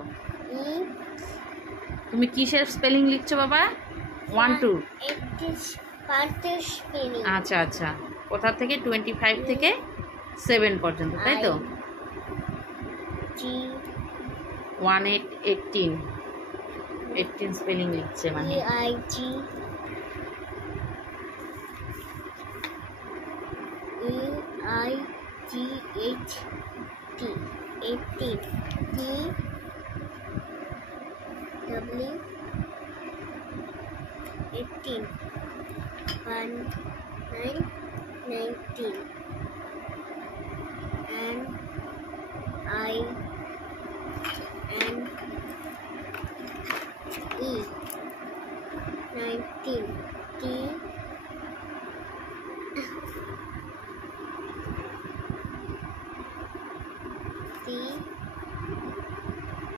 ই তুমি কিসের স্পেলিং লিখছো বাবা? 1 2 পার্টের স্পেলিং। আচ্ছা আচ্ছা, কোথা থেকে? 25 থেকে 7 পর্যন্ত, তাই তো? জি 1 8 18 18 স্পেলিং লিখছে মানে। I G I G H T 18 T W 18 1 9 19 and I N E 19